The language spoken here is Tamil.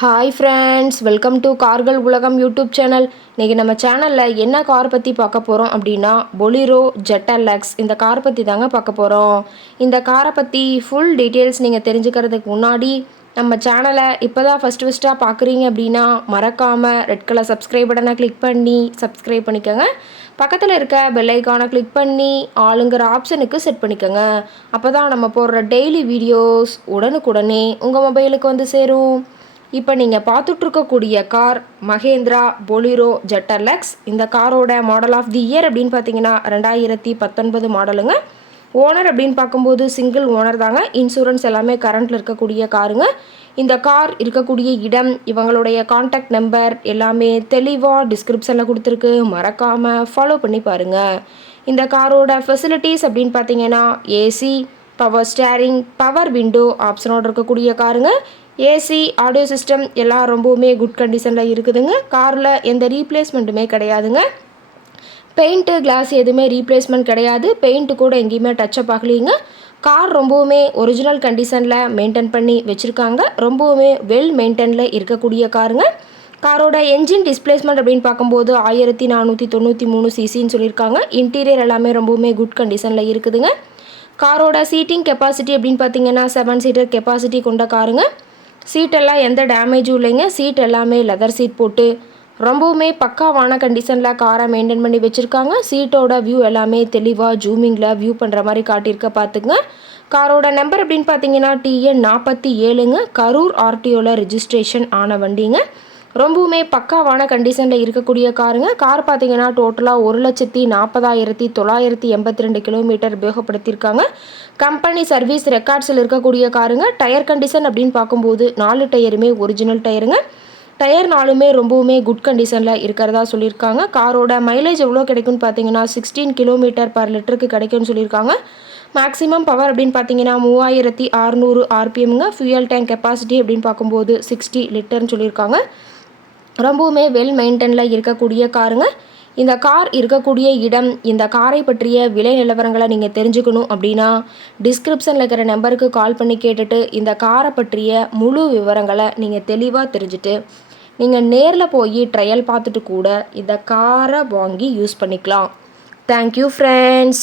ஹாய் ஃப்ரெண்ட்ஸ், வெல்கம் டு கார்கள் உலகம் யூடியூப் சேனல். இன்றைக்கி நம்ம சேனலில் என்ன கார் பற்றி பார்க்க போகிறோம் அப்படின்னா பொலிரோ ஜெட்டர்-லக்ஸ் இந்த கார் பற்றி தாங்க பார்க்க போகிறோம். இந்த காரை பற்றி ஃபுல் டீட்டெயில்ஸ் நீங்கள் தெரிஞ்சுக்கிறதுக்கு முன்னாடி நம்ம சேனலை இப்போ தான் ஃபஸ்ட்டாக பார்க்குறீங்க அப்படின்னா மறக்காமல் ரெட் கலர் சப்ஸ்கிரைப் பட்டனை கிளிக் பண்ணி சப்ஸ்கிரைப் பண்ணிக்கோங்க. பக்கத்தில் இருக்க பெல் ஐக்கானை கிளிக் பண்ணி ஆளுங்கிற ஆப்ஷனுக்கு செட் பண்ணிக்கோங்க. அப்போ தான் நம்ம போடுற டெய்லி வீடியோஸ் உடனுக்குடனே உங்கள் மொபைலுக்கு வந்து சேரும். இப்போ நீங்கள் பார்த்துட்ருக்கக்கூடிய கார் மஹேந்திரா பொலிரோ ஜெட்டர்-லக்ஸ். இந்த காரோட மாடல் ஆஃப் தி இயர் அப்படின்னு பார்த்தீங்கன்னா 2019 மாடலுங்க. ஓனர் அப்படின்னு பார்க்கும்போது சிங்கிள் ஓனர் தாங்க. இன்சூரன்ஸ் எல்லாமே கரண்ட்டில் இருக்கக்கூடிய காருங்க. இந்த கார் இருக்கக்கூடிய இடம், இவங்களுடைய காண்டாக்ட் நம்பர் எல்லாமே தெளிவாக டிஸ்கிரிப்ஷனில் கொடுத்துருக்கு. மறக்காமல் ஃபாலோ பண்ணி பாருங்கள். இந்த காரோட ஃபெசிலிட்டிஸ் அப்படின்னு பார்த்தீங்கன்னா AC, power steering, power window ஆப்ஷனோடு இருக்கக்கூடிய காருங்க. ஏசி, ஆடியோ சிஸ்டம் எல்லாம் ரொம்பவுமே குட் கண்டிஷனில் இருக்குதுங்க. காரில் எந்த ரீப்ளேஸ்மெண்ட்டுமே கிடையாதுங்க. பெயிண்ட்டு, கிளாஸ் எதுவுமே ரீப்ளேஸ்மெண்ட் கிடையாது. பெயிண்ட்டு கூட எங்கேயுமே டச்சப் ஆகலைங்க. கார் ரொம்பவுமே ஒரிஜினல் கண்டிஷனில் மெயின்டைன் பண்ணி வச்சுருக்காங்க. ரொம்பவுமே வெல் மெயின்டைனில் இருக்கக்கூடிய காருங்க. காரோட என்ஜின் டிஸ்பிளேஸ்மெண்ட் அப்படின்னு பார்க்கும்போது 1493 சிசின்னு சொல்லியிருக்காங்க. இன்டீரியர் எல்லாமே ரொம்பவுமே குட் கண்டிஷனில் இருக்குதுங்க. காரோட சீட்டிங் கெப்பாசிட்டி அப்படின்னு பார்த்தீங்கன்னா 7 சீட்டர் கெப்பாசிட்டி கொண்ட காருங்க. சீட்டெல்லாம் எந்த டேமேஜும் இல்லைங்க. சீட் எல்லாமே லெதர் சீட் போட்டு ரொம்பவுமே பக்காவான கண்டிஷனில் காரை மெயின்டைன் பண்ணி வச்சுருக்காங்க. சீட்டோட வியூ எல்லாமே தெளிவாக ஜூமிங்கில் வியூ பண்ணுற மாதிரி காட்டியிருக்க பார்த்துங்க. காரோட நம்பர் அப்படின்னு பார்த்தீங்கன்னா TN 47ங்க. கரூர் RTOவில் ரெஜிஸ்ட்ரேஷன் ஆன வண்டிங்க. ரொம்பவுமே பக்காவான கண்டிஷனில் இருக்கக்கூடிய காருங்க. கார் பார்த்தீங்கன்னா டோட்டலாக 1,40,982 கிலோமீட்டர் உபயோகப்படுத்தியிருக்காங்க. கம்பெனி சர்வீஸ் ரெக்கார்ட்ஸில் இருக்கக்கூடிய காருங்க. டயர் கண்டிஷன் அப்படின்னு பார்க்கும்போது 4 டயருமே ஒரிஜினல் டயருங்க. டயர் 4மே ரொம்பவுமே குட் கண்டிஷனில் இருக்கிறதா சொல்லியிருக்காங்க. காரோட மைலேஜ் எவ்வளோ கிடைக்கும்னு பார்த்தீங்கன்னா 16 கிலோமீட்டர் பர் லிட்டருக்கு கிடைக்கும்னு சொல்லியிருக்காங்க. மேக்ஸிமம் பவர் அப்படின்னு பார்த்தீங்கன்னா 3600 RPMங்க. ஃபியூயல் டேங்க் கெப்பாசிட்டி அப்படின்னு பார்க்கும்போது 60 லிட்டர்னு சொல்லியிருக்காங்க. ரொம்பவுமே வெல் மெயின்டைனில் இருக்கக்கூடிய காருங்க. இந்த கார் இருக்கக்கூடிய இடம், இந்த காரை பற்றிய விலை நிலவரங்களை நீங்கள் தெரிஞ்சுக்கணும் அப்படின்னா டிஸ்கிரிப்ஷனில் இருக்கிற நம்பருக்கு கால் பண்ணி கேட்டுட்டு இந்த காரை பற்றிய முழு விவரங்களை நீங்கள் தெளிவாக தெரிஞ்சுட்டு நீங்கள் நேரில் போய் ட்ரையல் பார்த்துட்டு கூட இந்த காரை வாங்கி யூஸ் பண்ணிக்கலாம். Thank you friends.